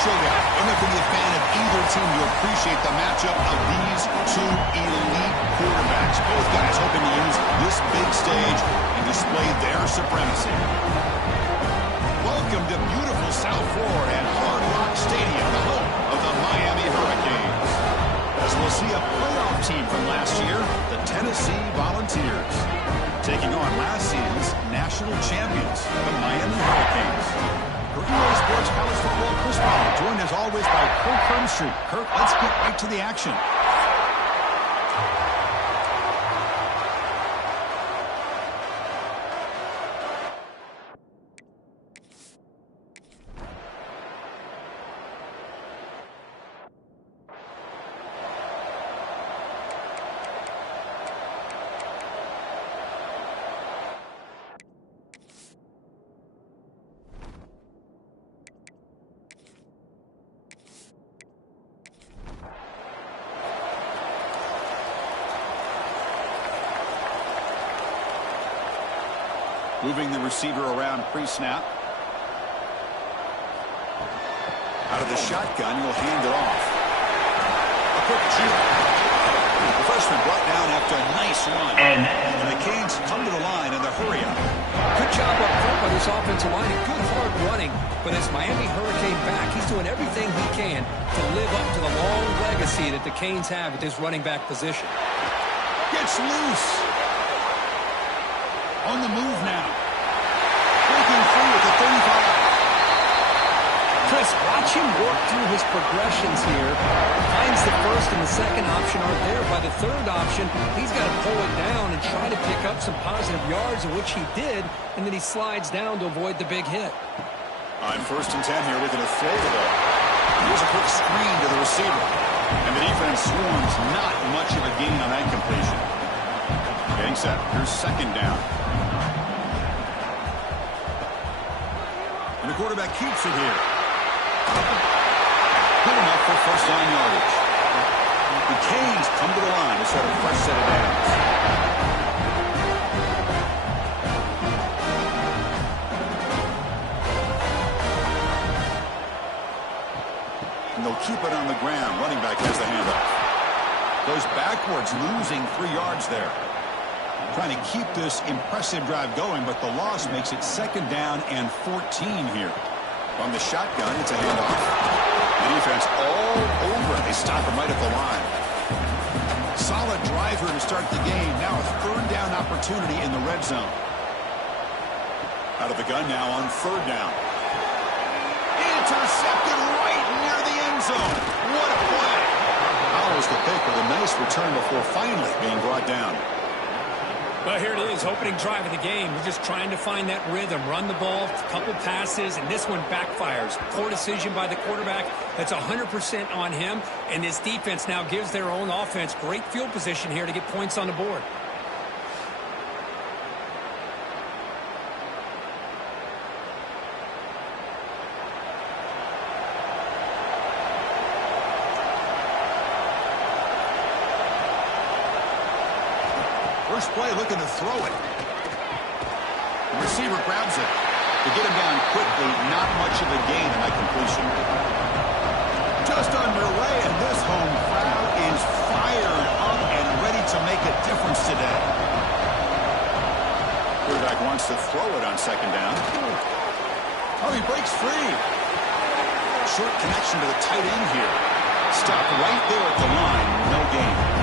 showdown. And there can be a fan of either team to appreciate the matchup of these two elite quarterbacks. Both guys hoping to use this big stage and display their supremacy. Welcome to beautiful South Florida and Hard Rock Stadium, the home of the Miami Hurricanes. As we'll see a playoff team from last year, the Tennessee Volunteers, taking on last season's national champions, the Miami Hurricanes. For EA Sports College Football, Chris Pollard, joined as always by Kirk Hermstreet. Kirk, let's get right to the action. Moving the receiver around pre-snap. Out of the shotgun, he'll hand it off. A quick juke. The freshman brought down after a nice run. And the Canes come to the line in the hurry up. Good job up front by this offensive line. And good hard running for this Miami Hurricane back. He's doing everything he can to live up to the long legacy that the Canes have at this running back position. Gets loose. On the move now. Breaking free at the 35. Chris, watch him work through his progressions here. Finds the first and the second option aren't there. By the third option, he's got to pull it down and try to pick up some positive yards, of which he did, and then he slides down to avoid the big hit. On 1st and 10 here, we're going to throw the ball. Here's a quick screen to the receiver. And the defense swarms not much of a gain on that completion. Getting set. Here's 2nd down. And the quarterback keeps it here. Good enough for 1st down yardage. The Canes come to the line to start a fresh set of downs. And they'll keep it on the ground. Running back has the handoff. Goes backwards, losing 3 yards there. Trying to keep this impressive drive going, but the loss makes it 2nd down and 14 here. On the shotgun, it's a handoff. The defense all over it. They stop him right at the line. Solid drive here to start the game. Now a 3rd down opportunity in the red zone. Out of the gun now on 3rd down. Intercepted right near the end zone. What a play. Follows the pick with a nice return before finally being brought down. Well, here it is, opening drive of the game. We're just trying to find that rhythm, run the ball, a couple passes, and this one backfires. Poor decision by the quarterback. That's 100% on him, and this defense now gives their own offense great field position here to get points on the board. First play looking to throw it. The receiver grabs it. To get him down quickly, not much of a gain in that completion. Just underway, and this home crowd is fired up and ready to make a difference today. Quarterback wants to throw it on 2nd down. Oh, he breaks free. Short connection to the tight end here. Stopped right there at the line. No gain.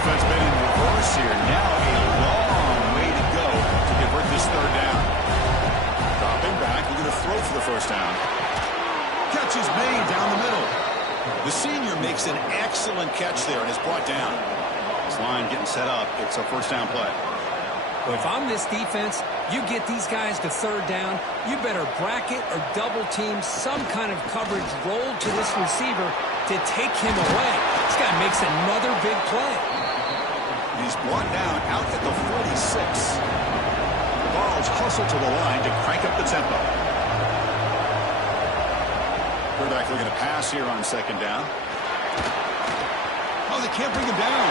Offense been in reverse here. Now a long way to go to convert this 3rd down. Dropping back. We're going to throw for the 1st down. Catch is made down the middle. The senior makes an excellent catch there and is brought down. This line getting set up. It's a 1st down play. Well, if I'm this defense, you get these guys to 3rd down, you better bracket or double team some kind of coverage roll to this receiver to take him away. This guy makes another big play. He's brought down out at the 46. The Vols hustle to the line to crank up the tempo. Quarterback looking to pass here on 2nd down. Oh, they can't bring him down.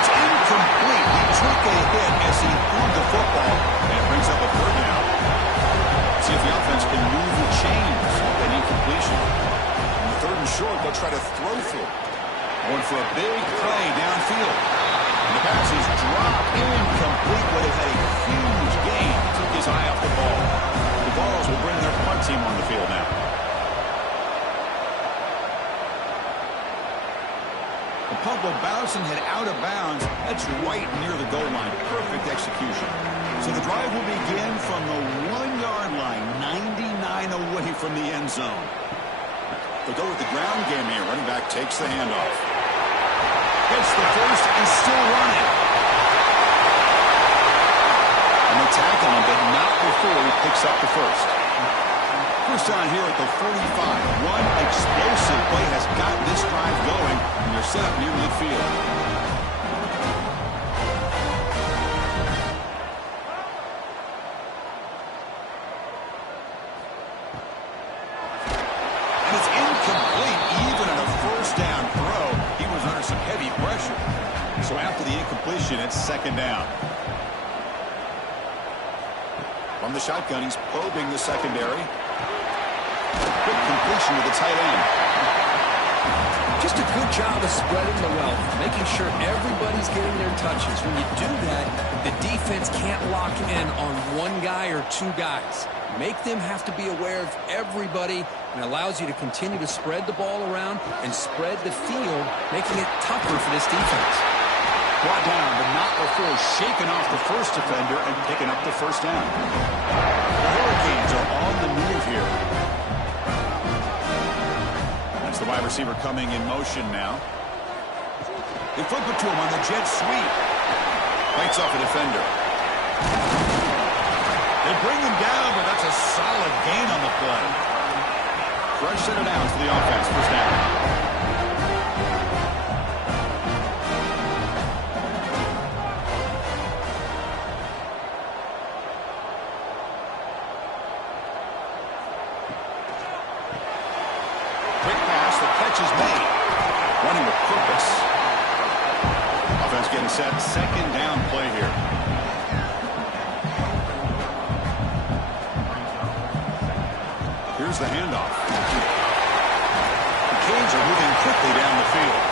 It's incomplete. He took a hit as he threw the football, and it brings up a 3rd down. See if the offense can move the chains. An incompletion try to throw for. Going for a big play downfield. And the pass is dropped incomplete, but it had a huge gain. Took his eye off the ball. The Vols will bring their punt team on the field now. The punt will bounce and head out of bounds. That's right near the goal line. Perfect execution. So the drive will begin from the 1-yard line, 99 away from the end zone. They'll go with the ground game here. Running back takes the handoff. Gets the first and still running. And they tackle him, but not before he picks up the first. First down here at the 45. One explosive play has got this drive going, and they're set up near midfield. And it's incomplete, even on a first down throw. He was under some heavy pressure. So after the incompletion, it's second down. From the shotgun, he's probing the secondary. Quick completion to the tight end. Just a good job of spreading the wealth, making sure everybody's getting their touches. When you do that, the defense can't lock in on one guy or two guys. Make them have to be aware of everybody, and allows you to continue to spread the ball around and spread the field, making it tougher for this defense. Brought down, but not before shaking off the first defender and picking up the first down. The Hurricanes are on the move here. That's the wide receiver coming in motion now. They flip it to him on the jet sweep. Bites off a defender. They bring him down, but that's a solid gain on the play. Fresh set of downs for the offense. First down. Is made. Running with purpose. Offense getting set. Second down play here. Here's the handoff. The Canes are moving quickly down the field.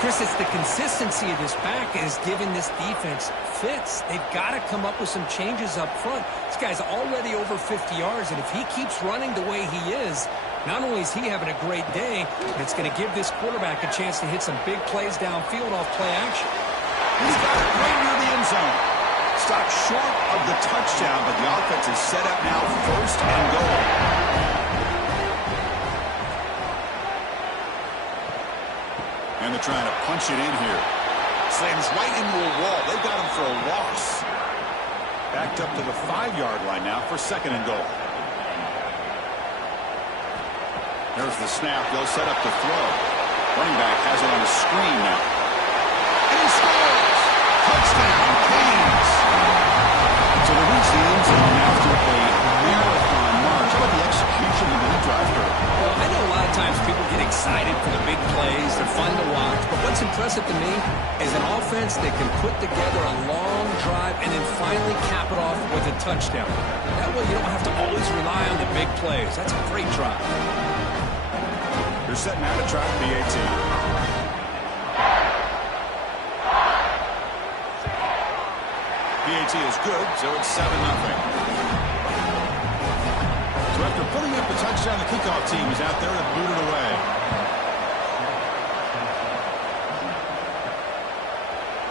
Chris, it's the consistency of this back is giving this defense fits. They've got to come up with some changes up front. This guy's already over 50 yards, and if he keeps running the way he is, not only is he having a great day, but it's going to give this quarterback a chance to hit some big plays downfield off play action. He's got it right near the end zone. Stopped short of the touchdown, but the offense is set up now first and goal. And they're trying to punch it in here. Slams right into a wall. They got him for a loss. Backed up to the 5-yard line now for second and goal. There's the snap. They'll set up the throw. Running back has it on the screen now. And he scores! Touchdown, Canes! So they reach the end zone after a marathon march. How about the execution of the drive here? Well, I know a lot of times people get excited for the big plays. They're fun to watch. But what's impressive to me is an offense that can put together a long drive and then finally cap it off with a touchdown. That way you don't have to always rely on the big plays. That's a great drive. They're setting out to try PAT. PAT is good, so it's 7-0. So after putting up the touchdown, the kickoff team is out there to boot it away.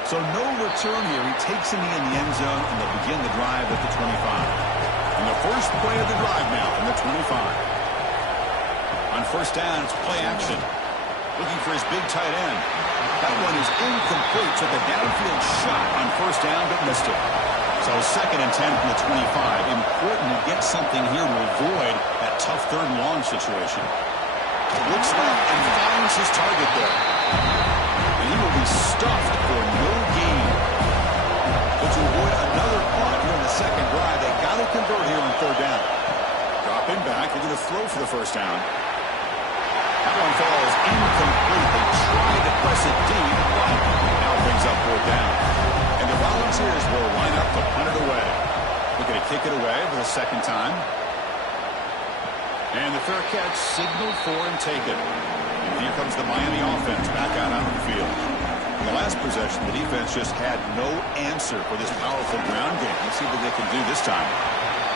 So no return here. He takes it in the end zone, and they'll begin the drive at the 25. And the first play of the drive now from the 25. On first down, it's play action. Looking for his big tight end. That one is incomplete. Took a downfield shot on first down, but missed it. So second and 10 from the 25. Important to get something here to avoid that tough third and long situation. Looks left and finds his target there. And he will be stuffed for no gain. But to avoid another punt here in the second drive, they got to convert here on third down. Dropping back, they're going to throw for the first down. That one falls incomplete. They tried to press it deep, but now brings up fourth down. And the Volunteers will line up to punt it away. Looking to kick it away for the second time. And the fair catch signaled for and taken. And here comes the Miami offense back out on the field. In the last possession, the defense just had no answer for this powerful ground game. Let's see what they can do this time.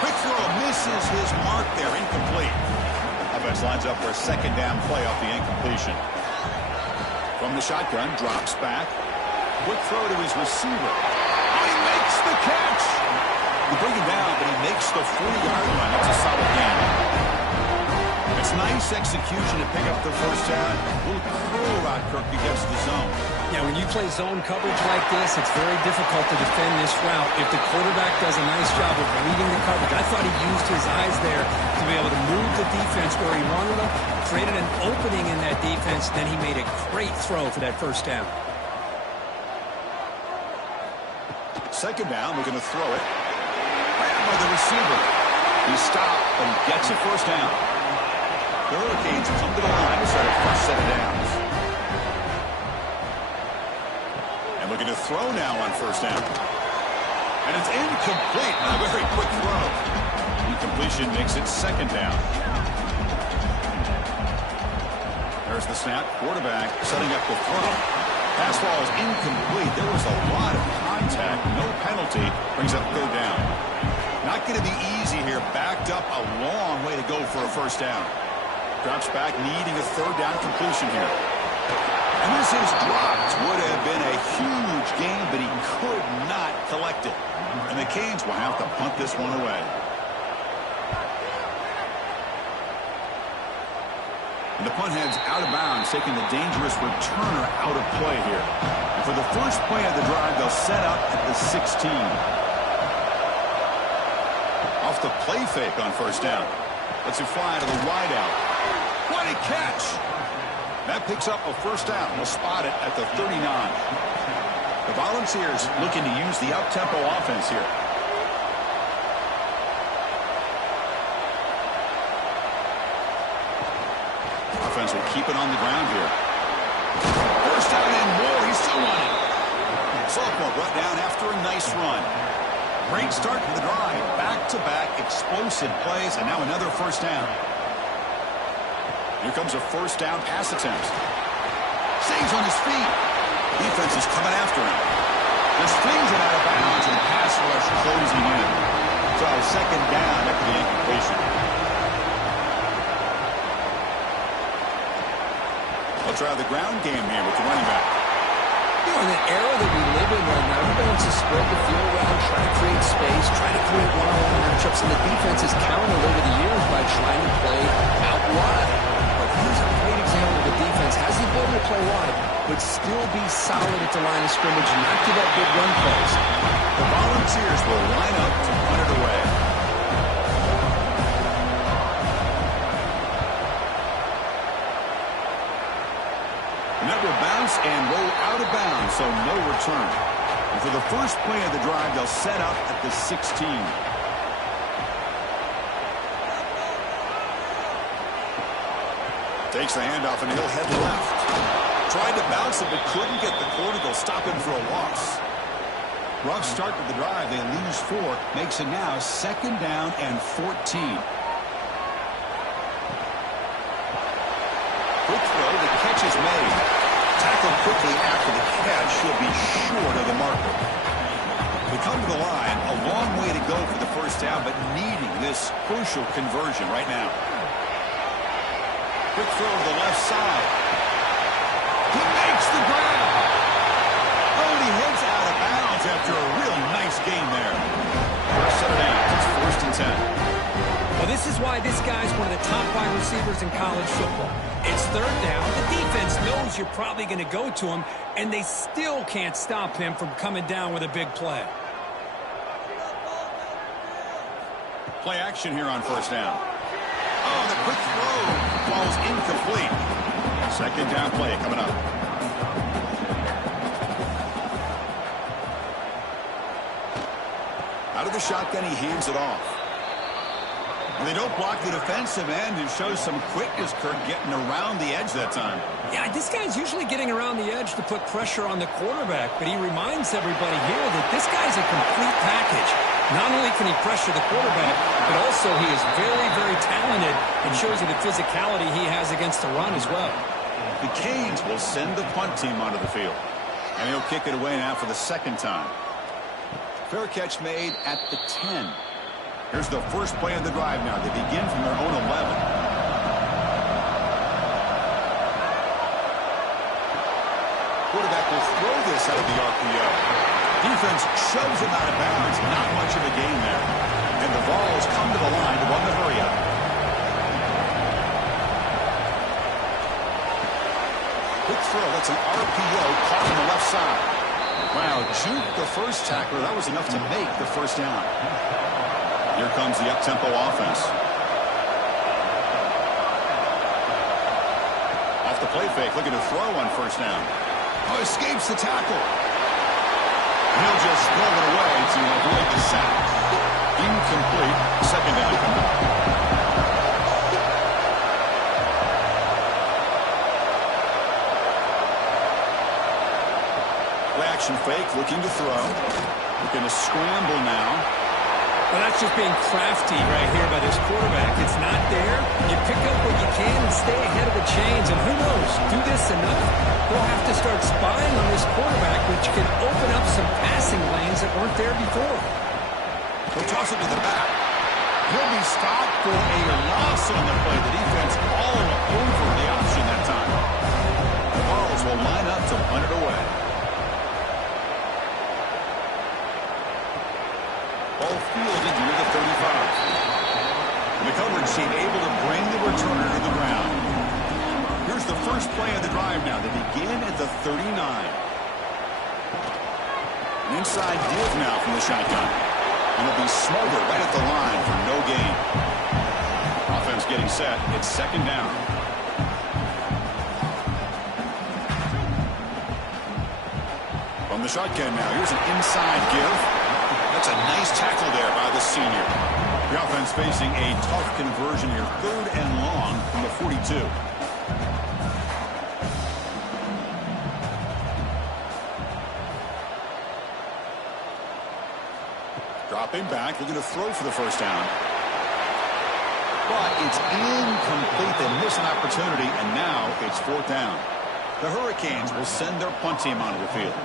Quick throw misses his mark there, incomplete. Offense lines up for a second down play off the incompletion. From the shotgun, drops back. Quick throw to his receiver. Oh, he makes the catch. You bring him down, but he makes the 40-yard line. That's a solid game. It's nice execution to pick up the first down. A little curl route, Kirk, against the zone. Yeah, when you play zone coverage like this, it's very difficult to defend this route if the quarterback does a nice job of reading the coverage. I thought he used his eyes there to be able to move the defense where he wanted them, created an opening in that defense, then he made a great throw for that first down. Second down, we're going to throw it. Grabbed by the receiver. He stopped, but he gets a first down. The Hurricanes come to the line to start a first set of downs. And looking to throw now on first down. And it's incomplete. A very quick throw. Incompletion makes it second down. There's the snap. Quarterback setting up the throw. Pass ball is incomplete. There was a lot of contact. No penalty. Brings up third down. Not going to be easy here. Backed up a long way to go for a first down. Drops back, needing a third down completion here. And this is dropped. Would have been a huge game, but he could not collect it. And the Canes will have to punt this one away. And the punt heads out of bounds, taking the dangerous returner out of play here. And for the first play of the drive, they'll set up at the 16. Off the play fake on first down. Lets it fly to the wideout. What a catch! That picks up a first down. We'll spot it at the 39. The Volunteers looking to use the up-tempo offense here. Offense will keep it on the ground here. First down and more. He's still running. Sophomore brought down after a nice run. Great start to the drive. Back-to-back explosive plays, and now another first down. Here comes a first down pass attempt. Stays on his feet. Defense is coming after him. Just flings it out of bounds and pass rush closing in. So second down after the incompletion. They'll try the ground game here with the running back. You know, in the era that we live in right now, everybody wants to spread the field around, try to create space, try to create one-on-one matchups, and the defense has countered over the years by trying to play out wide. Here's a great example of a defense has the ability to play wide, but still be solid at the line of scrimmage and not give up big run plays. The Volunteers will line up to punt it away. And that will bounce and roll out of bounds, so no return. And for the first play of the drive, they'll set up at the 16. Takes the handoff and he'll head left. Tried to bounce it but couldn't get the corner. They'll stop him for a loss. Rough start to the drive. They lose 4. Makes it now second down and 14. Quick throw. The catch is made. Tackled quickly after the catch. He'll be short of the marker. We come to the line. A long way to go for the first down, but needing this crucial conversion right now. Quick throw to the left side. He makes the grab. Oh, and he heads out of bounds after a really nice game there. First set of downs. It's first and 10. Well, this is why this guy's one of the top wide receivers in college football. It's third down. The defense knows you're probably going to go to him, and they still can't stop him from coming down with a big play. Play action here on first down. Oh, the quick throw falls incomplete. Second down play coming up. Out of the shotgun, he hands it off. And they don't block the defensive end, who shows some quickness, Kirk, getting around the edge that time. Yeah, this guy's usually getting around the edge to put pressure on the quarterback, but he reminds everybody here that this guy's a complete package. Not only can he pressure the quarterback, but also he is very, very talented in It shows you the physicality he has against the run as well. The Canes will send the punt team onto the field. And he'll kick it away now for the second time. Fair catch made at the 10. Here's the first play of the drive now. They begin from their own 11. Quarterback will throw this out of the RPO. Defense shoves him out of bounds. Not much of a gain there. And the Vols come to the line to run the hurry up. Quick throw. That's an RPO caught on the left side. Wow, juke the first tackler. That was enough to make the first down. Here comes the up-tempo offense. Off the play fake, looking to throw on first down. Oh, escapes the tackle. He'll just throw it away to avoid the sack. Incomplete. Second down. Action fake, looking to throw. Looking to scramble now. Well, that's just being crafty right here by this quarterback. It's not there. You pick up what you can and stay ahead of the chains. And who knows, do this enough, they'll have to start spying on this quarterback, which can open up some passing lanes that weren't there before. He'll toss it to the back. He'll be stopped for a loss on the play. The defense all over the option that time. The Vols will line up to punt it away. Ball fielded near the 35. And the coverage team able to bring the returner to the ground. Here's the first play of the drive now. They begin at the 39. An inside give now from the shotgun. And it'll be smothered right at the line for no gain. Offense getting set. It's second down. From the shotgun now. Here's an inside give. That's a nice tackle there by the senior. The offense facing a tough conversion here. 3rd and long from the 42. Dropping back, looking to throw for the first down. But it's incomplete. They miss an opportunity, and now it's 4th down. The Hurricanes will send their punt team onto the field.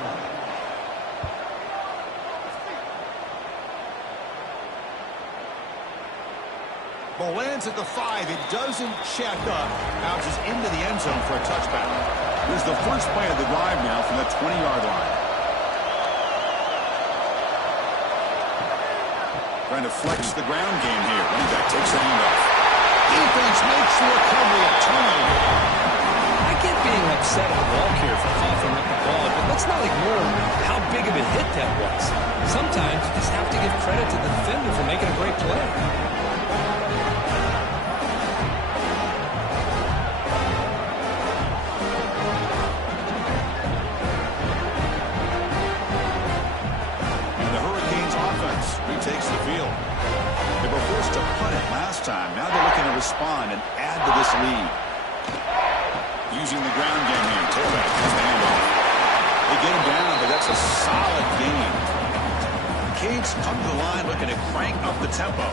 Ball lands at the 5. It doesn't check up. Bounces into the end zone for a touchback. Here's the first play of the drive now from the 20-yard line. Trying to flex the ground game here. Running back takes the handoff. Defense makes the recovery. A turnover. I get being upset at Walk here for coughing up the ball, but let's not ignore how big of a hit that was. Sometimes you just have to give credit to the defender for making a great play. Takes the field. They were forced to punt it last time. Now they're looking to respond and add to this lead. Using the ground game here. Tailback has the handoff. They get him down, but that's a solid gain. Canes come to the line looking to crank up the tempo.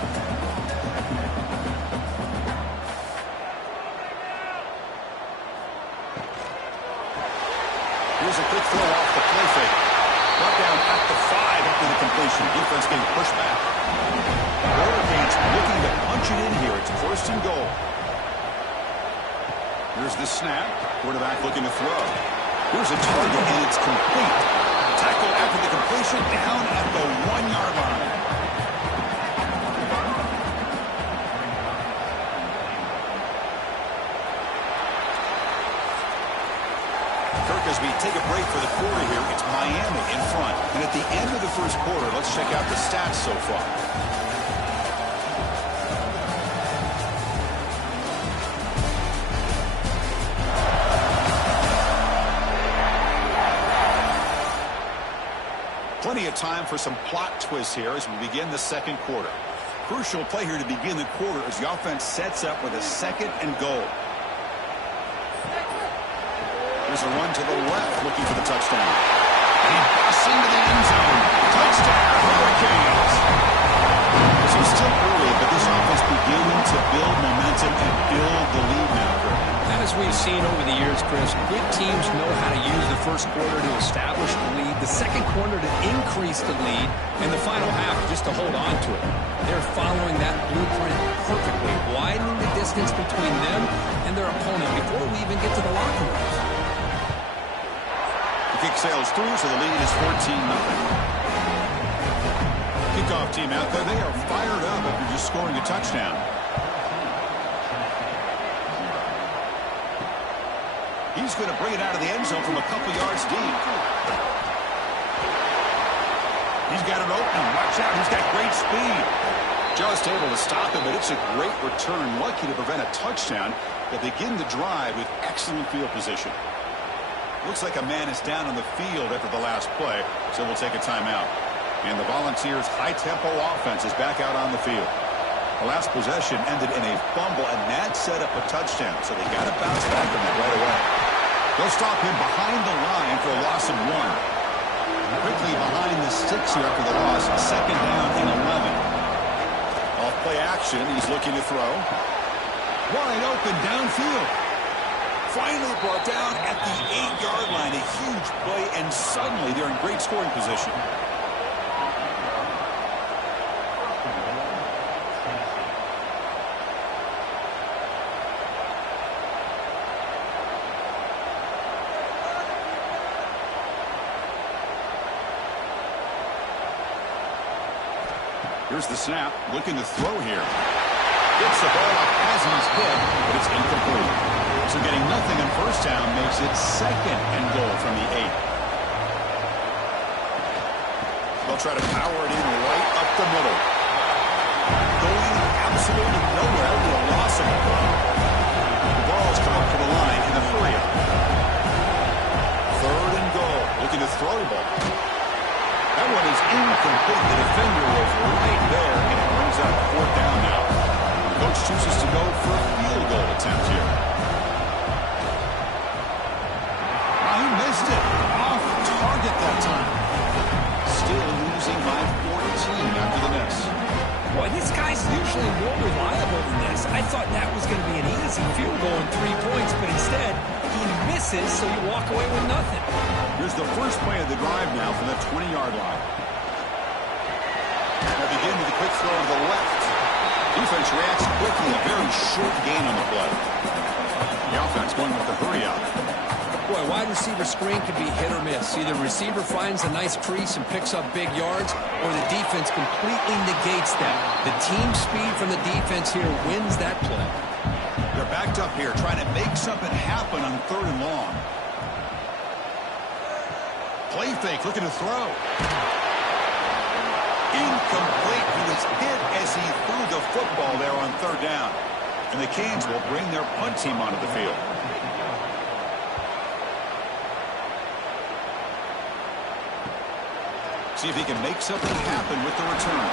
Here's a quick throw off the play fake. Brought down at the 5 after the completion. Defense getting pushed back. The Hurricanes looking to punch it in here. It's 1st and goal. Here's the snap. Quarterback looking to throw. Here's a target, and it's complete. Tackle after the completion down at the 1-yard line. Kirk, as we take a break for the quarter here, it's Miami in front. And at the end of the first quarter, let's check out the stats so far. Plenty of time for some plot twists here as we begin the second quarter. Crucial play here to begin the quarter as the offense sets up with a 2nd and goal. There's a run to the left looking for the touchdown. And he busts into the end zone. Touchdown, Hurricanes. So still early, but this offense beginning to build momentum and As we've seen over the years, Chris, good teams know how to use the first quarter to establish the lead, the second quarter to increase the lead, and the final half just to hold on to it. They're following that blueprint perfectly, widening the distance between them and their opponent before we even get to the locker rooms. The kick sails through, so the lead is 14-0. Kickoff team out there, they are fired up after just scoring a touchdown. He's going to bring it out of the end zone from a couple yards deep. He's got an opening. Watch out. He's got great speed. Just able to stop him, but it's a great return. Lucky to prevent a touchdown. They begin the drive with excellent field position. Looks like a man is down on the field after the last play, so we'll take a timeout. And the Volunteers' high-tempo offense is back out on the field. The last possession ended in a fumble, and that set up a touchdown, so they got to bounce back from that right away. They'll stop him behind the line for a loss of 1. Quickly behind the sticks here after the loss, second down and 11. Off play action, he's looking to throw. Wide open downfield. Finally brought down at the 8-yard line. A huge play, and suddenly they're in great scoring position. Here's the snap, looking to throw here. Gets the ball up as he's hit, but it's incomplete. So getting nothing on first down makes it second and goal from the 8. They'll try to power it in right up the middle. Going absolutely nowhere with a loss of a play. The ball's come up to the line in the hurry up. Third and goal, looking to throw the ball. That one is incomplete. The defender was right there, and it brings up fourth down now. The coach chooses to go for a field goal attempt here. He missed it. Off target that time. Still losing by 14 after the miss. Boy, this guy's usually more reliable than this. I thought that was going to be an easy field goal and 3 points, but instead, he misses, so you walk away with nothing. Here's the first play of the drive now from the 20-yard line. They'll begin with a quick throw to the left. Defense reacts quickly, a very short gain on the play. The offense going with the hurry up. Boy, wide receiver screen can be hit or miss. Either receiver finds a nice crease and picks up big yards, or the defense completely negates that. The team speed from the defense here wins that play. They're backed up here, trying to make something happen on third and long. Play fake, looking to throw. Incomplete. He was hit as he threw the football there on third down. And the Canes will bring their punt team onto the field. See if he can make something happen with the return.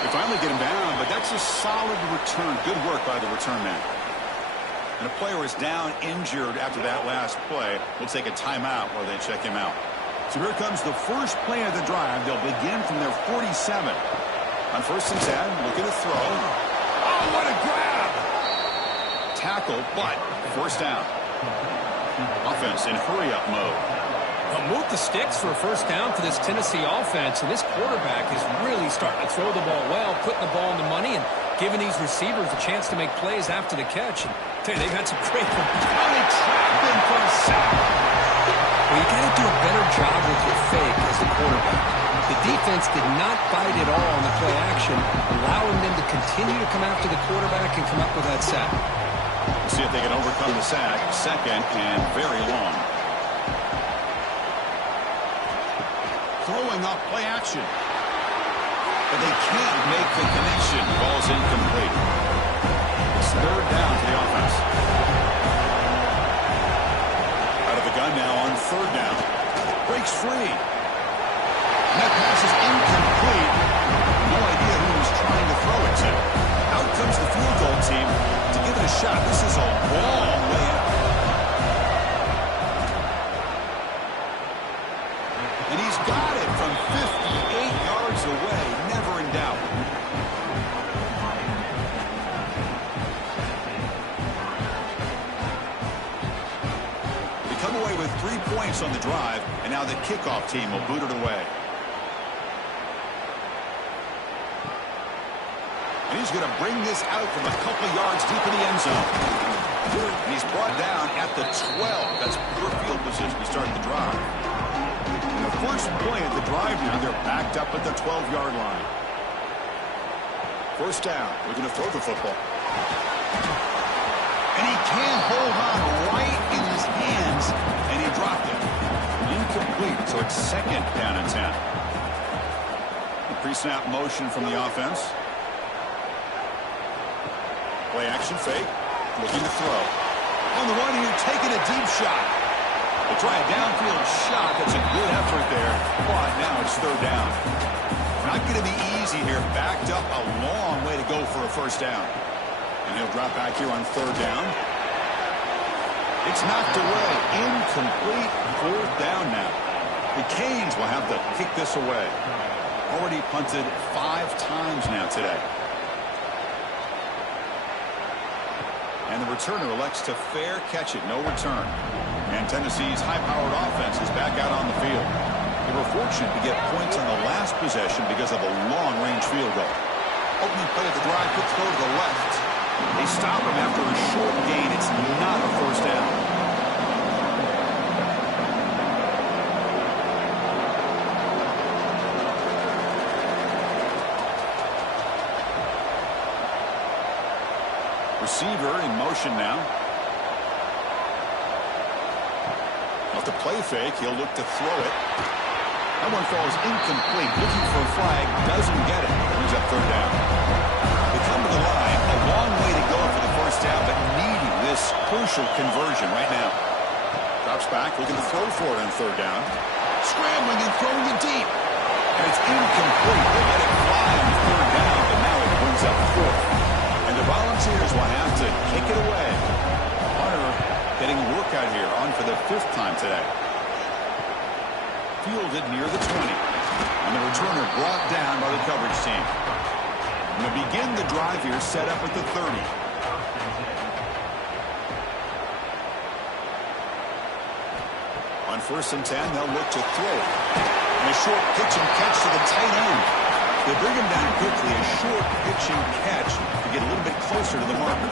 They finally get him down, but that's a solid return. Good work by the return man. And a player is down injured after that last play. We'll take a timeout while they check him out. So here comes the first play of the drive. They'll begin from their 47. On first and 10, looking to throw. Oh, what a grab! Tackle, but first down. Offense in hurry-up mode. Move the sticks for a first down for this Tennessee offense, and this quarterback is really starting to throw the ball well, putting the ball in the money, and giving these receivers a chance to make plays after the catch. And I tell you, they've had some great ones. They trapped him for a sack. Well, you got to do a better job with your fake as a quarterback. The defense did not bite at all on the play action, allowing them to continue to come after the quarterback and come up with that sack. We'll see if they can overcome the sack. Second and very long. Throwing up play action. But they can't make the connection. Ball's incomplete. It's third down to the offense. Out of the gun now on third down. Breaks free. And that pass is incomplete. No idea who was trying to throw it to. Out comes the field goal team to give it a shot. This is a long way out. And he's got it from 58 yards away. Never in doubt. come away with 3 points on the drive, and now the kickoff team will boot it away. And he's going to bring this out from a couple of yards deep in the end zone. And he's brought down at the 12. That's poor field position to start the drive. And the first play of the drive now, they're backed up at the 12-yard line. First down. We're going to throw the football. And he can't hold on right in his hands, and he dropped it. Incomplete, so it's second down and 10. The pre-snap motion from the offense. Play action fake. Looking to throw. On the run here, taking a deep shot. They try a downfield shot. That's a good effort there. But now it's third down. Not going to be easy here. Backed up a long way to go for a first down. And he'll drop back here on third down. It's knocked away. Incomplete. Fourth down now. The Canes will have to kick this away. Already punted 5 times now today. And the returner elects to fair catch it. No return. And Tennessee's high-powered offense is back out on the field. They were fortunate to get points on the last possession because of a long-range field goal. Opening play of the drive, quick throw to the left. They stop him after a short gain. It's not a first down. Receiver in motion now. Off the play fake, he'll look to throw it. That one falls incomplete. Looking for a flag, doesn't get it. Brings up third down. They come to the line. A long way to go for the first down, but needing this crucial conversion right now. Drops back, looking to throw for it on third down. Scrambling and throwing it deep. And it's incomplete. They let it fly on third down, but now it brings up fourth. And the Volunteers will have to kick it away. Hunter getting work out here, on for the 5th time today. Fielded near the 20. And the returner brought down by the coverage team. And to begin the drive here, set up at the 30. On 1st and 10, they'll look to throw it. And a short pitch and catch to the tight end. They bring him down quickly. A short pitch and catch to get a little bit closer to the marker.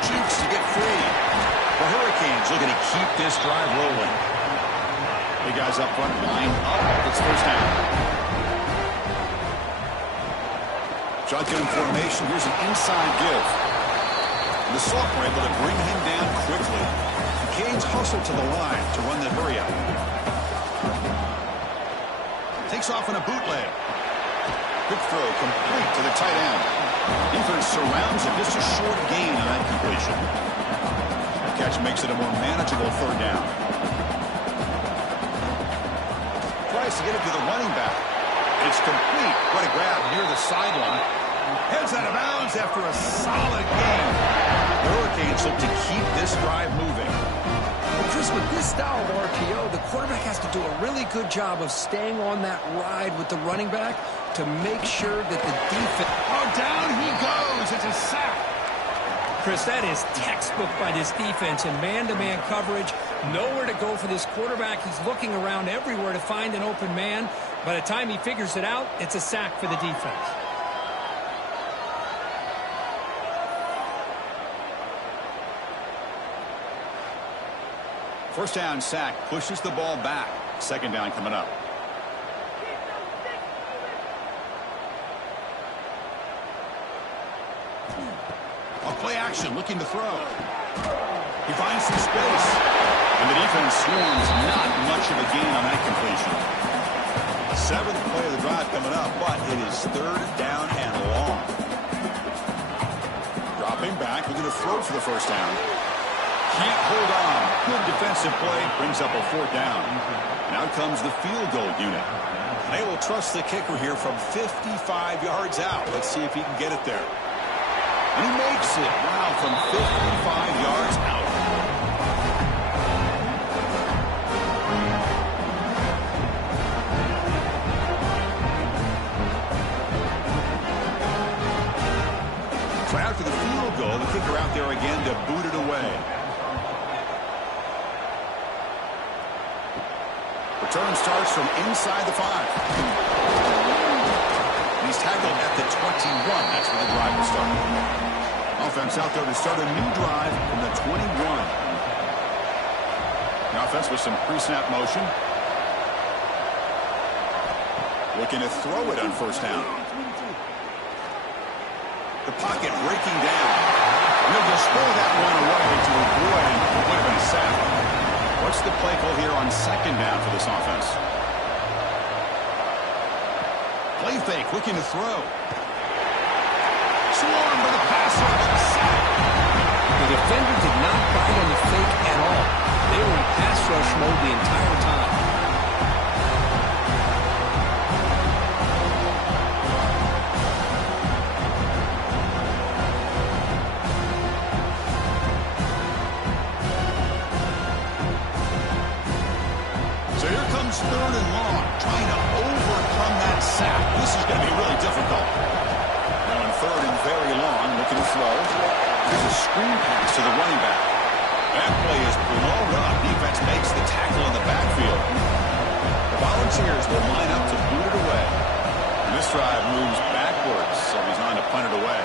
Jukes to get free. The Hurricanes looking to keep this drive rolling. The guys up front line up. It's first down. Shotgun formation. Here's an inside give. The sophomore able to bring him down quickly. The Canes hustle to the line to run the hurry up. Takes off on a bootleg. Quick throw complete to the tight end. Defense surrounds him. Just a short gain on that completion. The catch makes it a more manageable third down. Tries to get it to the running back. It's complete. What a grab near the sideline. Heads out of bounds after a solid game. The Hurricanes look to keep this drive moving. Well, Chris, with this style of RPO, the quarterback has to do a really good job of staying on that ride with the running back to make sure that the defense... Oh, down he goes. It's a sack. Chris, that is textbook by this defense in man-to-man coverage. Nowhere to go for this quarterback. He's looking around everywhere to find an open man. By the time he figures it out, it's a sack for the defense. First down sack pushes the ball back. Second down coming up. A play action looking to throw. He finds some space. And the defense swarms. Not much of a gain on that completion. 7th play of the drive coming up, but it is third down and long. Dropping back, looking to throw for the first down. Can't hold on. Good defensive play. Brings up a fourth down. And out comes the field goal unit. They will trust the kicker here from 55 yards out. Let's see if he can get it there. And he makes it. Wow, from 55 yards out. Return starts from inside the 5. He's tackled at the 21. That's where the drive will start. Offense out there to start a new drive from the 21. The offense with some pre-snap motion. Looking to throw it on first down. The pocket breaking down. He'll just throw that one away to avoid what would have been a sack. What's the play call here on second down for this offense? Play fake, looking to throw. Swarmed by the passer, and a sack. The defender did not bite on the fake at all. They were in pass rush mode the entire time. Third and long, trying to overcome that sack. This is going to be really difficult. Now on third and very long, looking to throw. There's a screen pass to the running back. That play is blown up. Defense makes the tackle in the backfield. The Volunteers will line up to boot it away. And this drive moves backwards, so he's on to punt it away.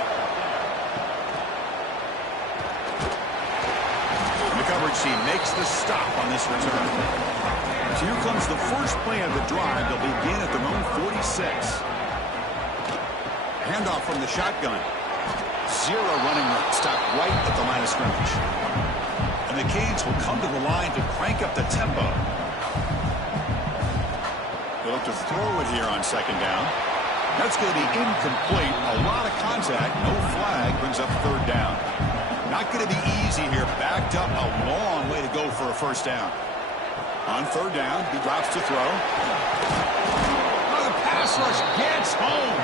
And the coverage team makes the stop on this return. So here comes the first play of the drive. They'll begin at their own 46. Handoff from the shotgun. Zero running room. Stop right at the line of scrimmage. And the Canes will come to the line to crank up the tempo. They'll look to throw it here on second down. That's going to be incomplete. A lot of contact. No flag. Brings up third down. Not going to be easy here. Backed up a long way to go for a first down. On third down, he drops to throw. Oh, the pass rush gets home.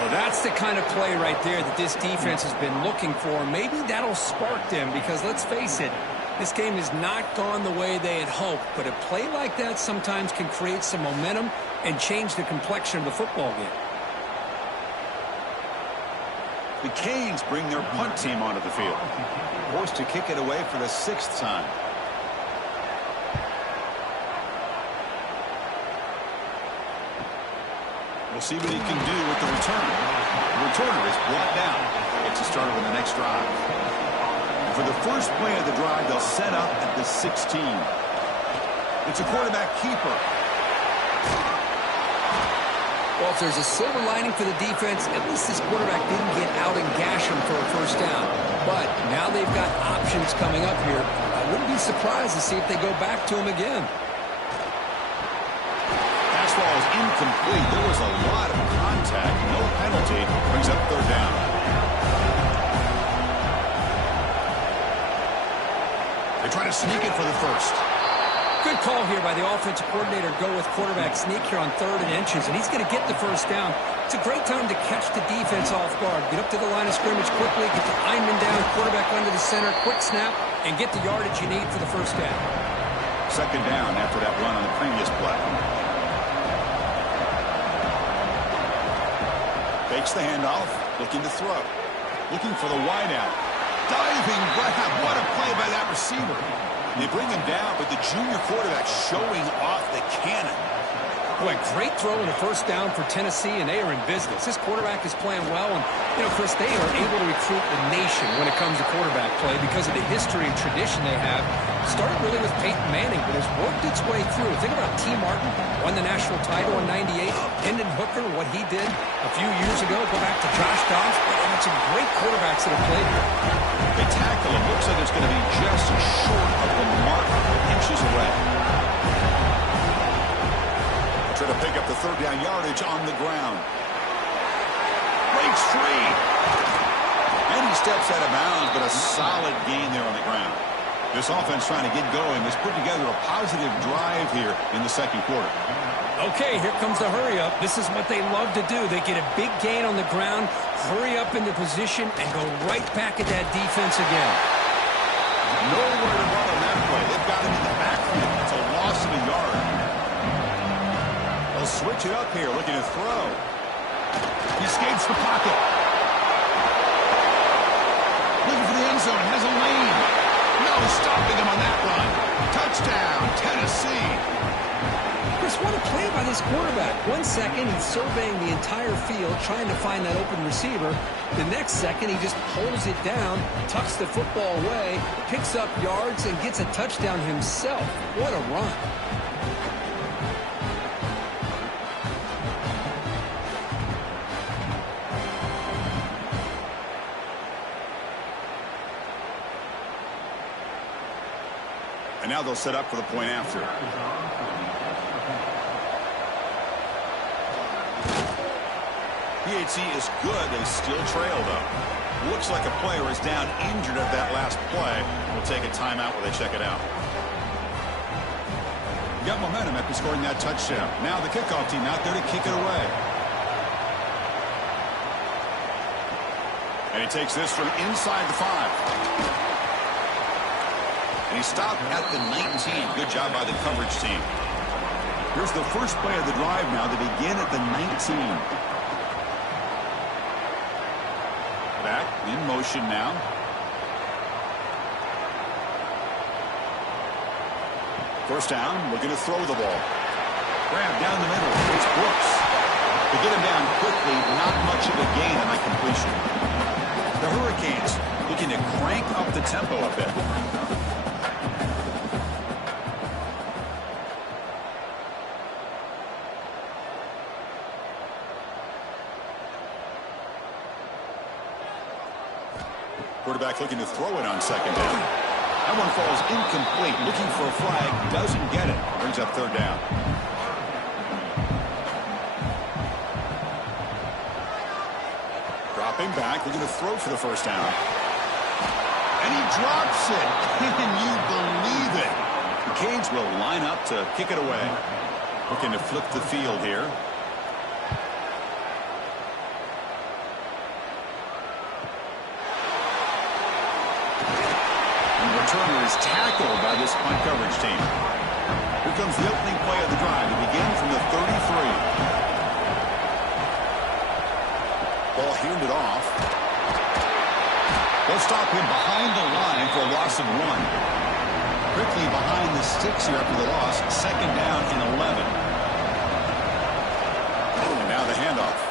Well, that's the kind of play right there that this defense has been looking for. Maybe that'll spark them because, let's face it, this game has not gone the way they had hoped. But a play like that sometimes can create some momentum and change the complexion of the football game. The Canes bring their punt team onto the field. Forced to kick it away for the 6th time. We'll see what he can do with the return. The returner is brought down. It's a start of the next drive. And for the first play of the drive, they'll set up at the 16. It's a quarterback keeper. Well, if there's a silver lining for the defense, at least this quarterback didn't get out and gash him for a first down. But now they've got options coming up here. I wouldn't be surprised to see if they go back to him again. Ball is incomplete. There was a lot of contact. No penalty. Brings up third down. They try to sneak it for the first. Good call here by the offensive coordinator. Go with quarterback sneak here on 3rd and inches, and he's going to get the first down. It's a great time to catch the defense off guard. Get up to the line of scrimmage quickly, get the lineman down, quarterback under the center, quick snap, and get the yardage you need for the first down. Second down after that run on the previous play. Fakes the handoff, looking to throw. Looking for the wideout. Diving grab. What a play by that receiver. They bring him down, but the junior quarterback showing off the cannon. Boy, great throw and a first down for Tennessee, and they are in business. This quarterback is playing well, and, you know, Chris, they are able to recruit the nation when it comes to quarterback play because of the history and tradition they have. Started really with Peyton Manning, but has worked its way through. Think about T. Martin, won the national title in '98. Hendon Hooker, what he did a few years ago. Go back to Josh Dobbs. And some great quarterbacks that have played here. They tackle him. Looks like it's going to be just short of the mark, inches away. Try to pick up the third down yardage on the ground. Breaks free. And he steps out of bounds, but a solid gain there on the ground. This offense trying to get going has put together a positive drive here in the second quarter. Okay, here comes the hurry up. This is what they love to do. They get a big gain on the ground, hurry up into position, and go right back at that defense again. Nowhere to run on that play. They've got him in the backfield. It's a loss of a yard. They'll switch it up here, looking to throw. He escapes the pocket. Looking for the end zone. Has a lane. No stopping him on that run. Touchdown, Tennessee. this quarterback. 1 second, he's surveying the entire field, trying to find that open receiver. The next second, he just pulls it down, tucks the football away, picks up yards, and gets a touchdown himself. What a run. And now they'll set up for the point after. PHC is good. They still trail, though. Looks like a player is down injured at that last play. We'll take a timeout while they check it out. Got momentum after scoring that touchdown. Now the kickoff team out there to kick it away. And he takes this from inside the 5. And he stopped at the 19. Good job by the coverage team. Here's the first play of the drive now. They begin at the 19. Back in motion now. First down, looking to throw the ball. Grab down the middle. It's Brooks. To get him down quickly, not much of a gain on that completion. The Hurricanes looking to crank up the tempo a bit. Quarterback looking to throw it on second down. That one falls incomplete. Looking for a flag. Doesn't get it. Brings up third down. Dropping back. Looking to throw for the first down. And he drops it. Can you believe it? The Canes will line up to kick it away. Looking to flip the field here. Returner is tackled by this punt coverage team. Here comes the opening play of the drive. It begins from the 33. Ball handed off. They'll stop him behind the line for a loss of 1. Quickly behind the sticks here after the loss. Second down and 11. And now the handoff.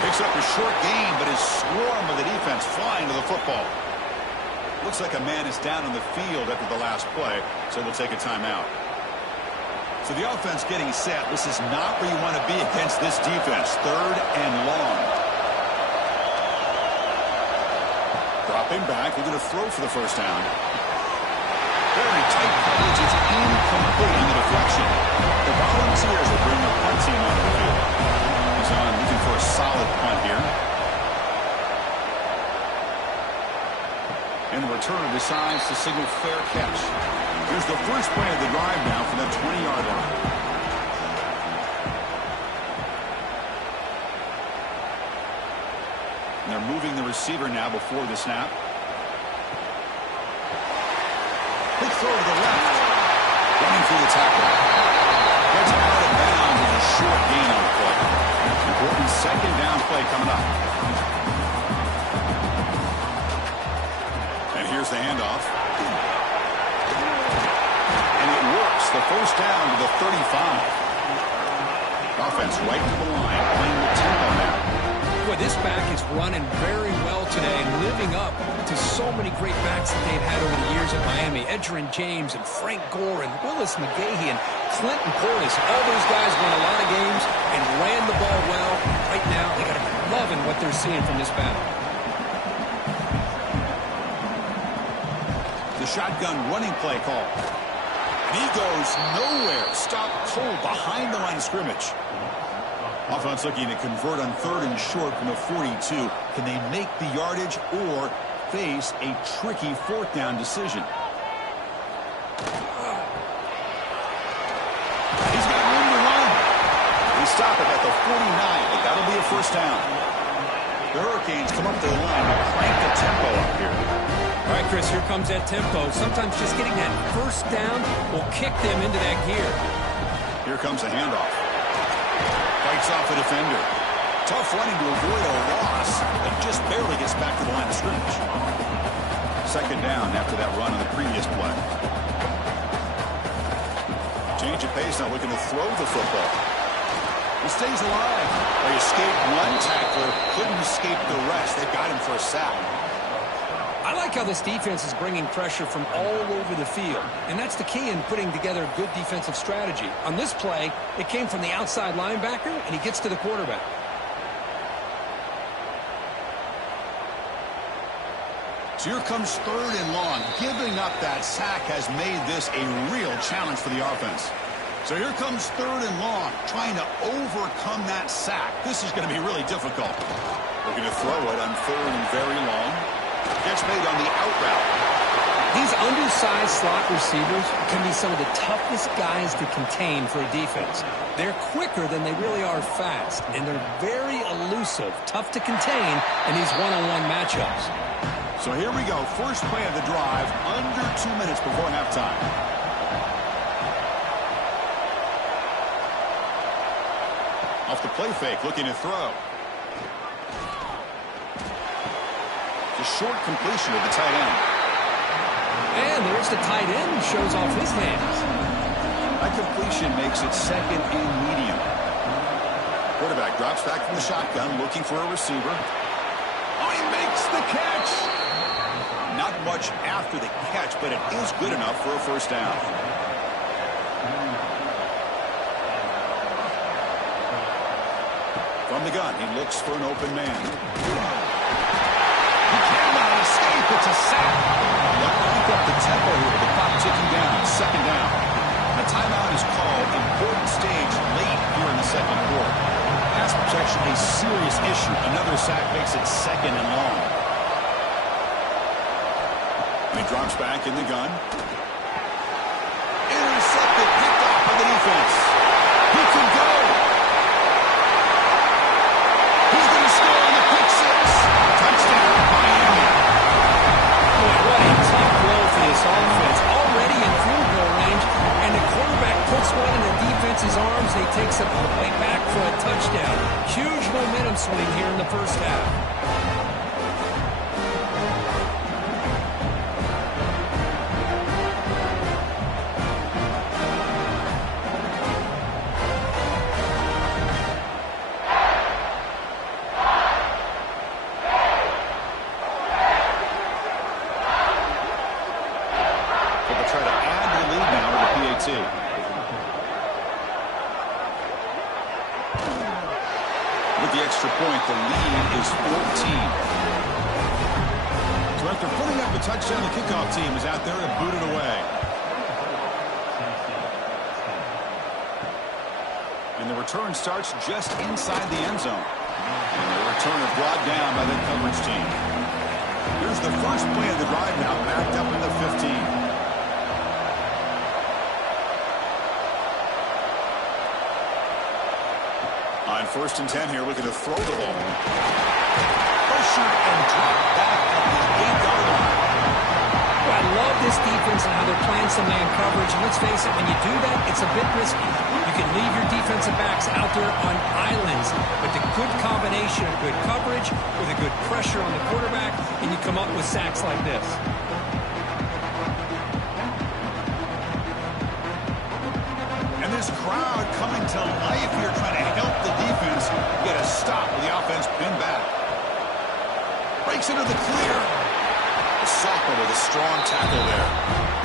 Picks up a short gain, but his swarm of the defense flying to the football. Looks like a man is down on the field after the last play, so we'll take a timeout. So the offense getting set. This is not where you want to be against this defense. Third and long. Dropping back. They're going to throw for the first down. Very tight coverage. It's incomplete on the deflection. The Volunteers will bring the punt team onto the field. He's on looking for a solid punt here. And the returner decides to signal fair catch. Here's the first play of the drive now from the 20-yard line. And they're moving the receiver now before the snap. Quick throw to the left. Running through the tackle. Gets out of bounds with a short gain on the play. Important second down play coming up. And here's the handoff. And it works. The first down to the 35. Offense right to the line. Playing with tempo now. Boy, this back is running very well today and living up to so many great backs that they've had over the years at Miami. Edgerrin James and Frank Gore and Willis McGahee and Clinton Portis. All those guys won a lot of games and ran the ball well. Right now, they got to be loving what they're seeing from this back. The shotgun running play call. And he goes nowhere. Stop cold behind the line of scrimmage. Offense looking to convert on third and short from the 42. Can they make the yardage or face a tricky fourth down decision? He's got room to run. They stop it at the 49, but that'll be a first down. The Hurricanes come up to the line to crank the tempo up here. All right, Chris, here comes that tempo. Sometimes just getting that first down will kick them into that gear. Here comes the handoff. Fights off a defender. Tough running to avoid a loss, but just barely gets back to the line of scrimmage. Second down after that run on the previous play. pace, now looking to throw the football. He stays alive. They escaped one tackler, couldn't escape the rest. They got him for a sack. I like how this defense is bringing pressure from all over the field, and that's the key in putting together a good defensive strategy. On this play, it came from the outside linebacker, and he gets to the quarterback. So here comes 3rd and long. Giving up that sack has made this a real challenge for the offense. So here comes 3rd and long, trying to overcome that sack. This is going to be really difficult. Looking to throw it on 3rd and very long. Catch made on the out route. These undersized slot receivers can be some of the toughest guys to contain for a defense. They're quicker than they really are fast, and they're very elusive, tough to contain in these one-on-one matchups. So here we go. First play of the drive, under 2 minutes before halftime. Off the play fake, looking to throw. A short completion of the tight end. And there's the tight end who shows off his hands. That completion makes it 2nd and medium. Quarterback drops back from the shotgun, looking for a receiver. Oh, he makes the catch. Not much after the catch, but it is good enough for a first down. From the gun, he looks for an open man. It's a sack. They'll crank up the tempo here. The clock ticking down. 2nd down. A timeout is called. Important stage late here in the 2nd quarter. Pass protection a serious issue. Another sack makes it 2nd and long. He drops back in the gun. Intercepted. Picked off by the defense. He can go. He's going to score on the pick 6. Touchdown, Miami. What a tough blow for this offense. Already in field goal range, and the quarterback puts one in the defense's arms. He takes it all the way back for a touchdown. Huge momentum swing here in the first half. With the extra point, the lead is 14. So after putting up a touchdown, the kickoff team is out there and booted away. And the return starts just inside the end zone. And the returner brought down by the coverage team. Here's the first play of the drive now, backed up in the 15. On 1st and 10 here, looking to throw the ball. Pressure and drop back at the 8-yard line. Well, I love this defense and how they're playing some man coverage. And let's face it, when you do that, it's a bit risky. You can leave your defensive backs out there on islands, but the good combination of good coverage with a good pressure on the quarterback, and you come up with sacks like this. This crowd coming to life here, trying to help the defense get a stop with the offense pinned back. Breaks into the clear. Osaka with a strong tackle there.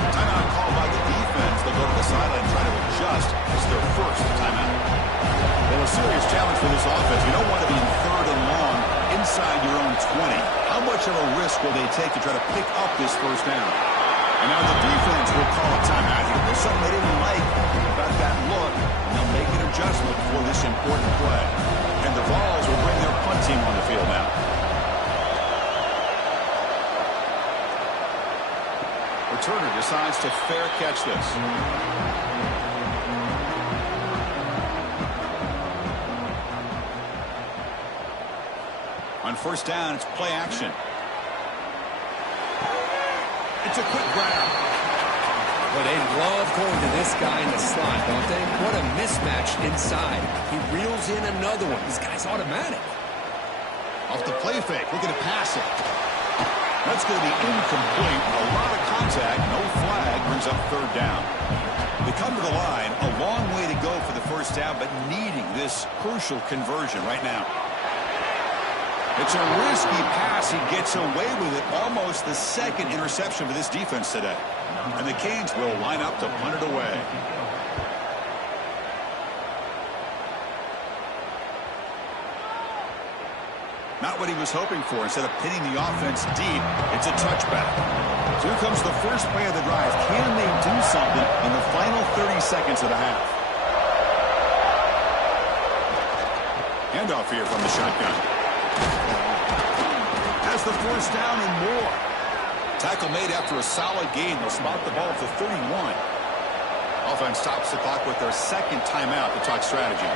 Timeout called by the defense. They'll go to the sideline and try to adjust. It's their first timeout. Well, a serious challenge for this offense. You don't want to be in 3rd and long inside your own 20. How much of a risk will they take to try to pick up this first down? And now the defense will call a timeout here. There's something they didn't like about that look, and they'll make an adjustment for this important play. And the Vols will bring their punt team on the field now. Returner decides to fair catch this. On 1st down, it's play action. It's a quick grab. Well, they love going to this guy in the slot, don't they? What a mismatch inside. He reels in another one. This guy's automatic. Off the play fake, looking to pass it. That's going to be incomplete. A lot of contact, no flag, brings up 3rd down. They come to the line, a long way to go for the first down, but needing this crucial conversion right now. It's a risky pass. He gets away with it. Almost the second interception for this defense today. And the Canes will line up to punt it away. Not what he was hoping for. Instead of pinning the offense deep, it's a touchback. So here comes the first play of the drive. Can they do something in the final 30 seconds of the half? Handoff here from the shotgun. Has the first down and more. Tackle made after a solid gain. They'll spot the ball at the 31. Offense stops the clock with their second timeout to talk strategy.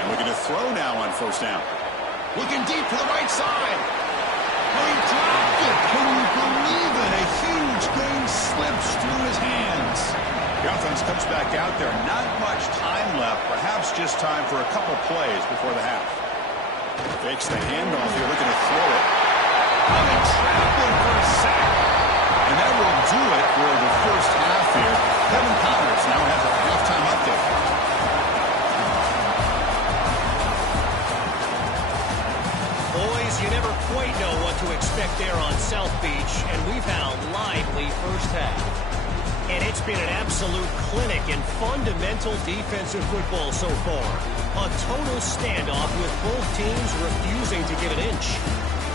And looking to throw now on first down. Looking deep to the right side. Oh, he dropped it. Can you believe it? A huge gain slips through his hands. The offense comes back out there. Not much time left. Perhaps just time for a couple plays before the half. Fakes the handoff here. Looking to throw it. Oh, they trap him for a sack. And that will do it for the first half here. Kevin Connors now has a halftime update. Boys, you never quite know what to expect there on South Beach, and we've had a lively first half. And it's been an absolute clinic in fundamental defensive football so far. A total standoff with both teams refusing to give an inch.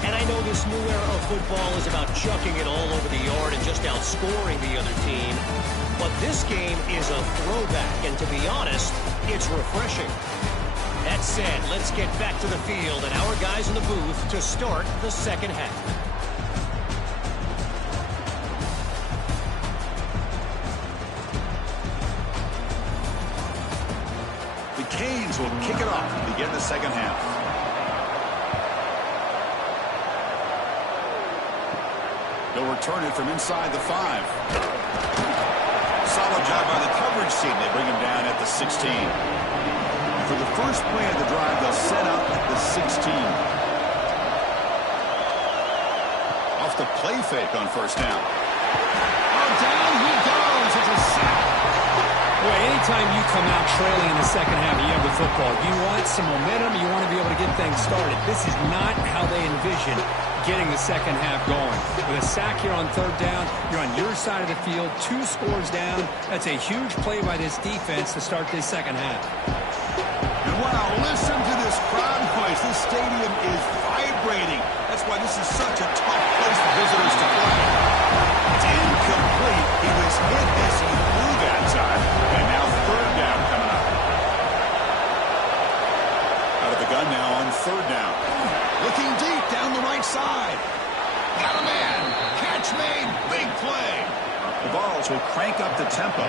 And I know this new era of football is about chucking it all over the yard and just outscoring the other team. But this game is a throwback, and to be honest, it's refreshing. That said, let's get back to the field and our guys in the booth to start the second half. The Canes will kick it off to begin the second half. They'll return it from inside the 5. Solid job by the coverage team. They bring him down at the 16. For the first play of the drive, they'll set up at the 16. Off the play fake on first down. Oh, down he goes. It's a sack. Boy, anytime you come out trailing in the second half, you have the football. You want some momentum. You want to be able to get things started. This is not how they envision getting the second half going. With a sack here on third down, you're on your side of the field, 2 scores down. That's a huge play by this defense to start this second half. And wow, listen to this crowd noise. This stadium is vibrating. That's why this is such a tough place for visitors to play. It's incomplete. He was hit as he threw that time. And now third down coming up. Out of the gun now on third down. Looking deep down the right side. Got a man. Catch made. Big play. The Vols will crank up the tempo.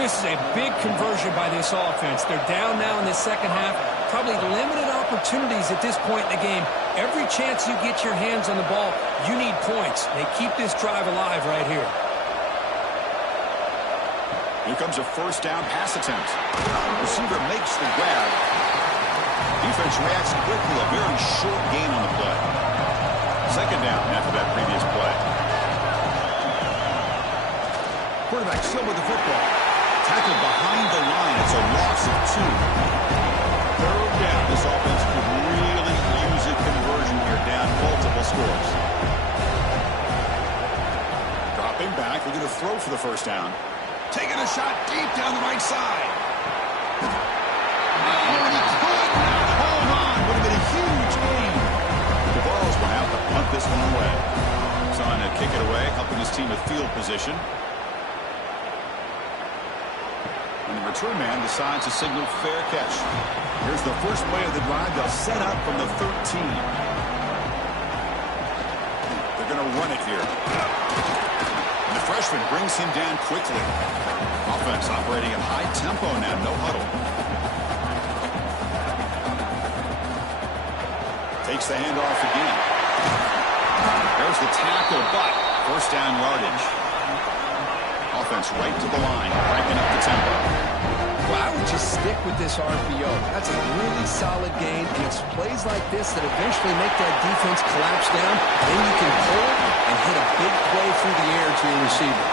This is a big conversion by this offense. They're down now in the second half. Probably limited opportunities at this point in the game. Every chance you get your hands on the ball, you need points. They keep this drive alive right here. Here comes a first down pass attempt. Receiver makes the grab. Defense reacts quickly. A very short gain on the play. Second down after that previous play. Quarterback still with the football. Tackled behind the line. It's a loss of 2. Third down. This offense could really use a conversion here, down multiple scores. Dropping back. They're going to throw for the first down. Taking a shot deep down the right side. Oh, and he could not hold on. Would have been a huge gain. The Vols will have to punt this one away. He's on to kick it away, helping his team with field position. And the return man decides to signal fair catch. Here's the first play of the drive. They'll set up from the 13. They're going to run it here. And the freshman brings him down quickly. Offense operating at high tempo now. No huddle. Takes the handoff again. There's the tackle, but first down yardage. Offense right to the line, cranking up the tempo. Well, I would just stick with this RPO. That's a really solid game, and it's plays like this that eventually make that defense collapse down. Then you can pull and hit a big play through the air to your receiver.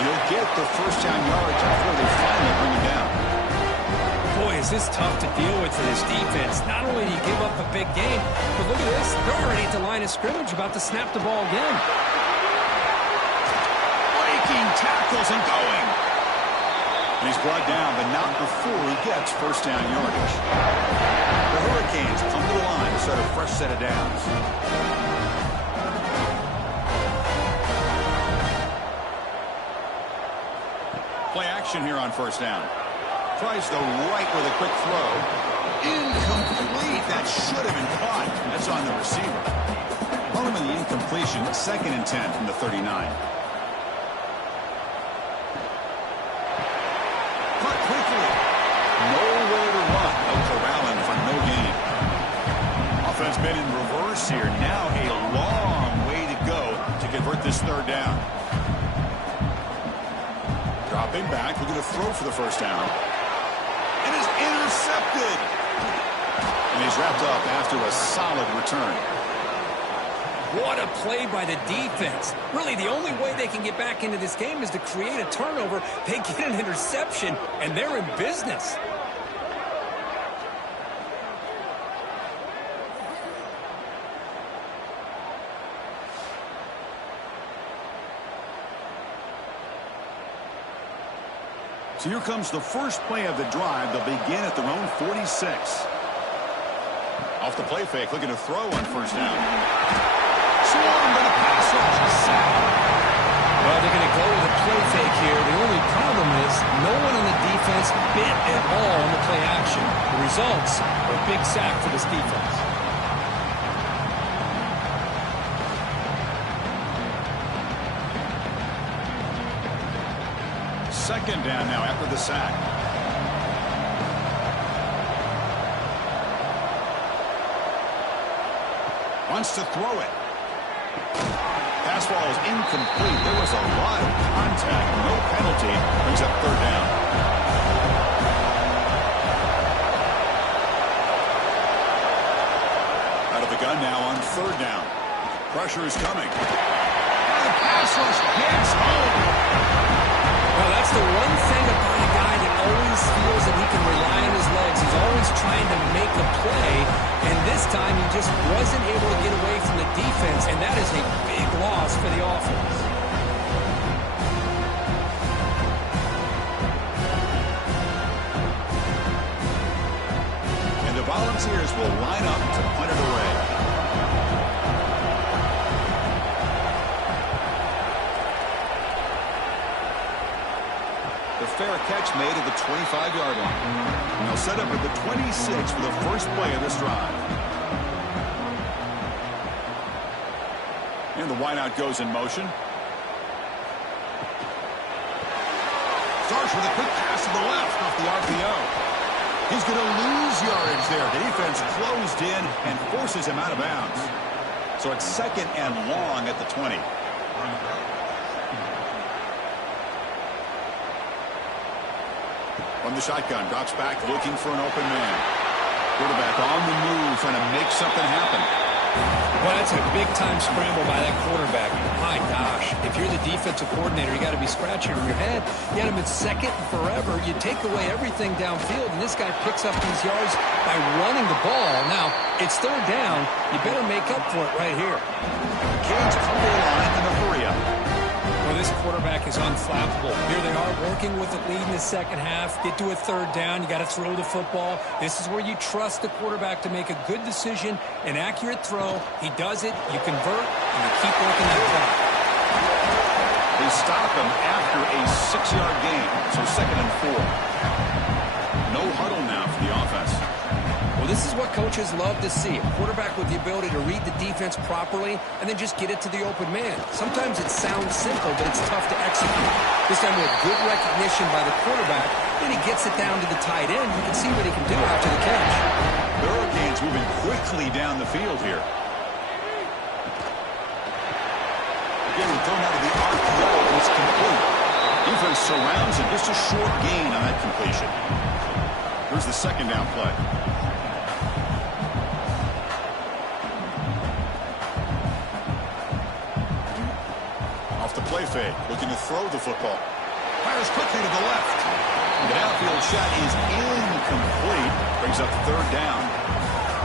And he'll get the first down yards before they finally bring him down. Boy, is this tough to deal with for this defense. Not only do you give up a big game, but look at this. They're already at the line of scrimmage about to snap the ball again. Breaking tackles and going. And he's brought down, but not before he gets first down yardage. The Hurricanes come to the line to start a fresh set of downs. Play action here on first down. Tries the right with a quick throw. Incomplete. That should have been caught. That's on the receiver. Following the incompletion, 2nd and 10 from the 39. Cut quickly. Nowhere to run. No corralling for no gain. Offense been in reverse here. Now a long way to go to convert this third down. Dropping back, looking to throw for the first down. And is intercepted. And he's wrapped up after a solid return. What a play by the defense. Really, the only way they can get back into this game is to create a turnover. They get an interception, and they're in business. So here comes the first play of the drive. They'll begin at their own 46. Off the play fake, looking to throw on first down. Swarmed by the pass rush. Well, they're going to go with a play fake here. The only problem is no one on the defense bit at all on the play action. The results are a big sack for this defense. Second down now after the sack. Wants to throw it. Pass ball is incomplete. There was a lot of contact. No penalty. Brings up third down. Out of the gun now on third down. Pressure is coming. The pass rush hits home. Well, that's the one thing about a guy that always feels that he can rely on his legs. He's always trying to make a play, and this time he just wasn't able to get away from the defense, and that is a big loss for the offense. And the Volunteers will line up to punt it away. Fair catch made at the 25-yard line. And they'll set up at the 26 for the first play of this drive. And the wideout goes in motion. Starts with a quick pass to the left off the RPO. He's going to lose yardage there. The defense closed in and forces him out of bounds. So it's 2nd and long at the 20. From the shotgun, drops back, looking for an open man. Quarterback on the move, trying to make something happen. Well, that's a big-time scramble by that quarterback. My gosh, if you're the defensive coordinator, you got to be scratching your head. You had him in second and forever. You take away everything downfield, and this guy picks up these yards by running the ball. Now, it's third down. You better make up for it right here. Canes come to the line in a hurry up. Well, this quarterback is unflappable. Here they are working with the lead in the second half. Get to a third down. You got to throw the football. This is where you trust the quarterback to make a good decision, an accurate throw. He does it. You convert, and you keep working that clock. They stop him after a 6-yard gain, so 2nd and 4. No huddle now for the offense. Well, this is what coaches love to see. A quarterback with the ability to read the defense properly and then just get it to the open man. Sometimes it sounds simple, but it's tough to execute. This time with good recognition by the quarterback, then he gets it down to the tight end. You can see what he can do after the catch. The Hurricanes moving quickly down the field here. Again, thrown out of the RPO, and it's complete. Defense surrounds him. Just a short gain on that completion. Here's the second down play. Off the play fake, looking to throw the football. Fires quickly to the left. The downfield shot is incomplete. Brings up third down.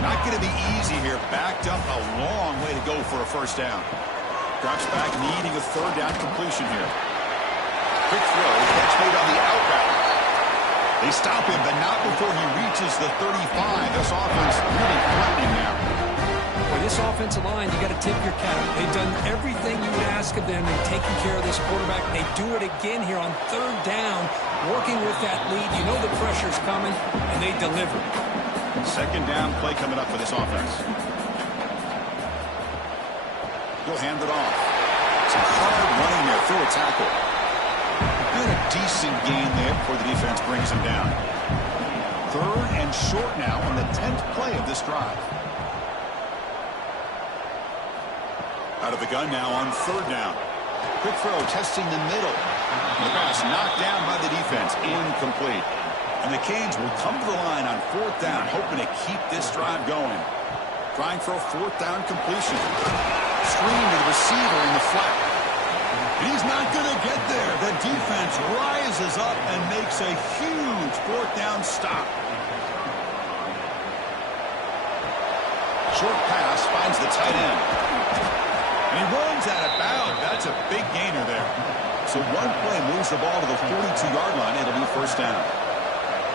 Not going to be easy here. Backed up a long way to go for a first down. Drops back, needing a third down completion here. Quick throw, catch made on the out route. They stop him, but not before he reaches the 35. This offense really threatening now. For this offensive line, you got to tip your cap. They've done everything you would ask of them in taking care of this quarterback. They do it again here on third down, working with that lead. You know the pressure's coming, and they deliver. Second down play coming up for this offense. He'll hand it off. Some hard running there through a tackle. And a decent gain there before the defense brings him down. Third and short now on the 10th play of this drive. Out of the gun now on third down. Quick throw, testing the middle. The pass knocked down by the defense. Incomplete. And the Canes will come to the line on fourth down, hoping to keep this drive going. Trying for a fourth down completion. Screen to the receiver in the flat. He's not going to get there. The defense rises up and makes a huge fourth down stop. Short pass finds the tight end. And he runs out of bounds. That's a big gainer there. So one play moves the ball to the 42-yard line. It'll be first down.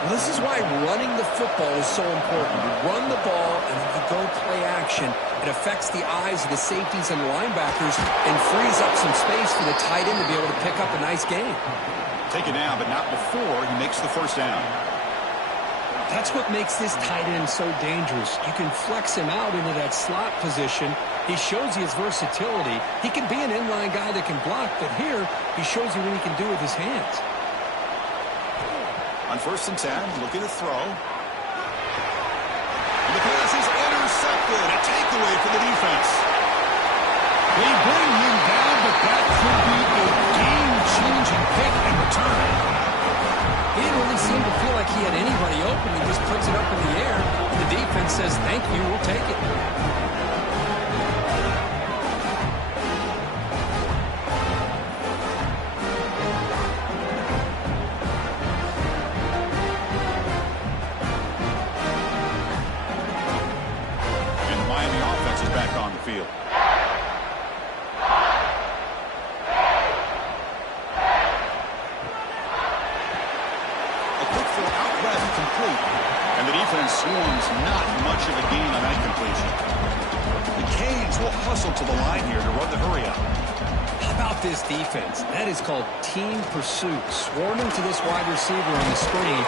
Well, this is why running the football is so important. You run the ball and you go play action. It affects the eyes of the safeties and the linebackers and frees up some space for the tight end to be able to pick up a nice gain. Take it down, but not before he makes the first down. That's what makes this tight end so dangerous. You can flex him out into that slot position. He shows you his versatility. He can be an inline guy that can block, but here he shows you what he can do with his hands. On first and 10, looking to throw. And the pass is intercepted. A takeaway for the defense. They bring him down, but that could be a game-changing pick and return. He didn't really seem to feel like he had anybody open. He just puts it up in the air. The defense says, thank you, we'll take it. Field. A quick throw out left complete. And the defense swarms not much of a gain on that completion. The Canes will hustle to the line here to run the hurry up. How about this defense? That is called team pursuit. Swarming to this wide receiver on the screen,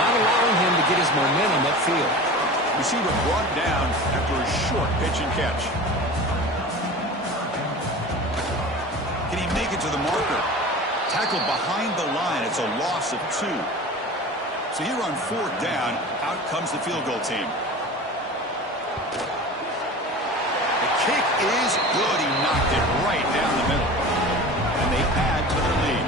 not allowing him to get his momentum upfield. Receiver brought down after a short pitch and catch. Can he make it to the marker? Tackled behind the line. It's a loss of 2. So here on fourth down, out comes the field goal team. The kick is good. He knocked it right down the middle. And they add to their lead.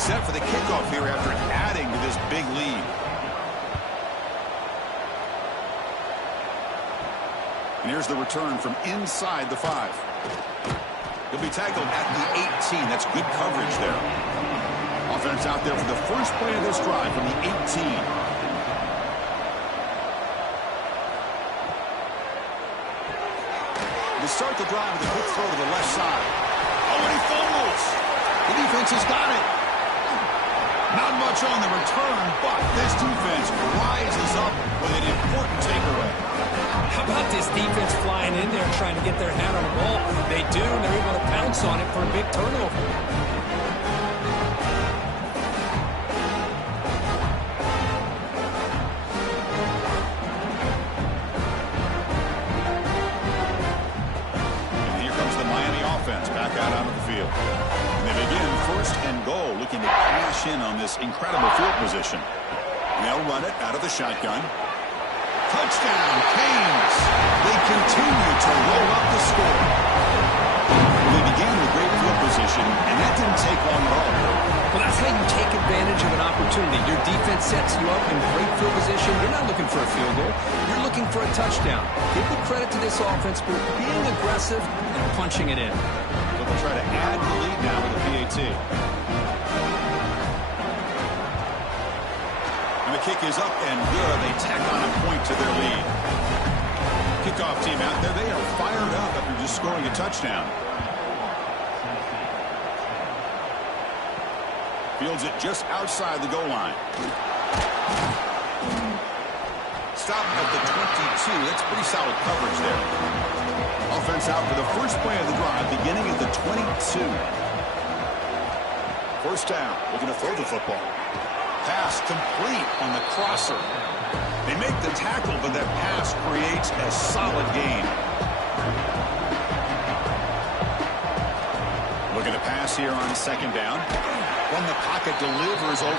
Set for the kickoff here after adding to this big lead. And here's the return from inside the 5. He'll be tackled at the 18. That's good coverage there. Offense out there for the first play of this drive from the 18. To start the drive with a quick throw to the left side. Oh, and he fumbles. The defense has got it. Not much on the return, but this defense rises up with an important takeaway. How about this defense flying in there trying to get their hand on the ball? They do, and they're able to pounce on it for a big turnover. And here comes the Miami offense back out onto the field. And they begin first and goal, looking to cash in on this incredible field position. And they'll run it out of the shotgun. Touchdown, Canes. They continue to roll up the score. Well, they began with great field position, and that didn't take long at all. Well, that's how you take advantage of an opportunity. Your defense sets you up in great field position. You're not looking for a field goal. You're looking for a touchdown. Give the credit to this offense for being aggressive and punching it in. So they'll try to add the lead now with a PAT. And the kick is up and good. They tack on a point to their lead. Kickoff team out there. They are fired up after just scoring a touchdown. Fields it just outside the goal line. Stop at the 22. That's pretty solid coverage there. Offense out for the first play of the drive, beginning at the 22. First down, looking to throw the football. Pass complete on the crosser. They make the tackle, but that pass creates a solid gain. Looking to pass here on second down. From the pocket, delivers over